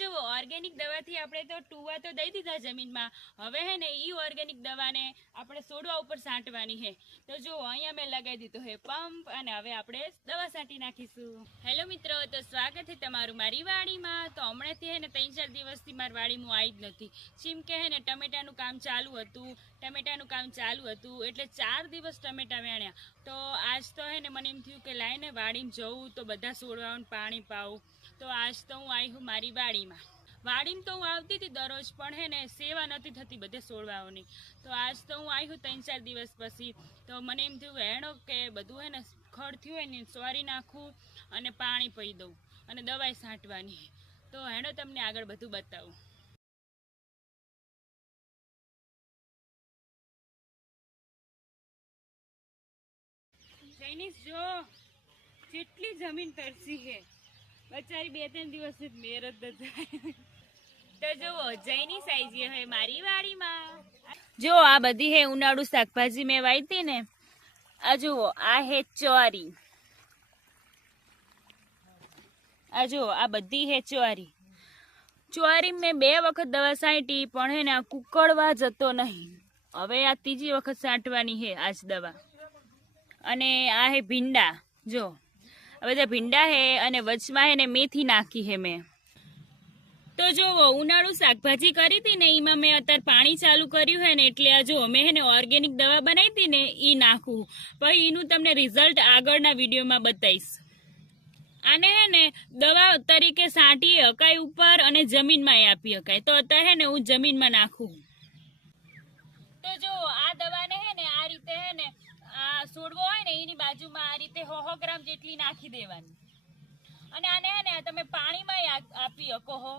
જો ઓર્ગેનિક દવાથી આપણે તો ટુવા તો દઈ દીધા જમીનમાં, હવે હે ને ઈ ઓર્ગેનિક દવાને આપણે છોડવા ઉપર છાંટવાની છે। તો જો અહીંયા મેં લગાવી દીધો છે પંપ અને હવે આપણે દવા છાંટી નાખીશું। હેલો મિત્રો, તો સ્વાગત છે તમારું મારી વાડીમાં। તો હમણાંથી હે ને 3-4 દિવસથી મારી વાડીમાં આવી જ નથી, જેમ કે હે ને ટમેટાનું કામ ચાલુ હતું એટલે 4 દિવસ ટમેટા વેણ્યા। તો આજ તો હે ને મને એમ થયું કે લાઈને વાડીમાં જવું તો બધા છોડવાઓને પાણી પાવું। તો આજ તો હું આવી હું મારી વાડીમાં તો હું આવતી હતી દરરોજ, પણ હે ને સેવા નથી થતી બધે છોડવાઓની। તો આજ તો હું આવી હું 3-4 દિવસ પછી। તો મને એમ થયું હેણો કે બધું હે ને ખડ થયું હોય ને સોરી નાખું અને પાણી પી દઉં અને દવાઈ છાંટવાની। તો હેણો તમને આગળ બધું બતાવું। જૈનિશ જો જેટલી જમીન તરસી છે, બચારી 2-3 દિવસથી મેર જ થાય। તો જુઓ જૈનિશ આવી ગઈ હવે મારી વાડીમાં। જો આ બધી હે ઉનાળુ શાકભાજી મેં વાવી હતી ને, આ જુઓ આ હે ચોરી, આ જુઓ આ બધી હે ચોરી મેં 2 વખત દવા છાંટી પણ હે ને આ કુકડવા જતો નહીં। હવે આ 3જી વખત છાંટવાની છે આજ દવા। અને આ હે ભીંડા, જો આ બધા ભીંડા હે અને વચમાં હે ને મેથી નાખી હે મેં। તો જો ઉનાળુ શાકભાજી કરી હતી ને એમાં મેં અત્યારે પાણી ચાલુ કર્યું હે ને એટલે આ જો મેં હે ને ઓર્ગેનિક દવા બનાવી હતી ને એ નાખું, પછી એનું તમને રિઝલ્ટ આગળના વિડીયોમાં બતાવીશ। આને હે ને દવા તરીકે છાંટી હકાય ઉપર અને જમીનમાં આપી હકાય। તો અત્યારે હે ને હું જમીનમાં નાખું। તો જો આ દવાને હે ને આ રીતે હે ને આ છોડવો હોય ને એની બાજુમાં આ રીતે 100 ગ્રામ જેટલી નાખી દેવાની અને આને હે ને તમે પાણીમાં આપી શકો હો,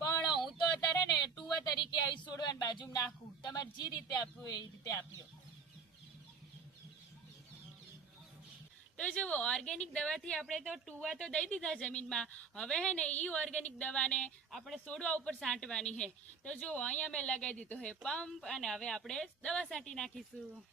પણ હું તો અત્યારે ને ટુવા તરીકે આવી છોડવાની બાજુમાં નાખું। તમારે જે રીતે આપવું એ રીતે આપ્યો। તો જુઓ ઓર્ગેનિક દવાથી આપણે તો ટુવા તો દઈ દીધા જમીનમાં, હવે હે ને ઈ ઓર્ગેનિક દવાને આપણે છોડવા ઉપર છાંટવાની છે। તો જુઓ અહીંયા મેં લગાવી દીધો છે પંપ અને હવે આપણે દવા છાંટી નાખીશું।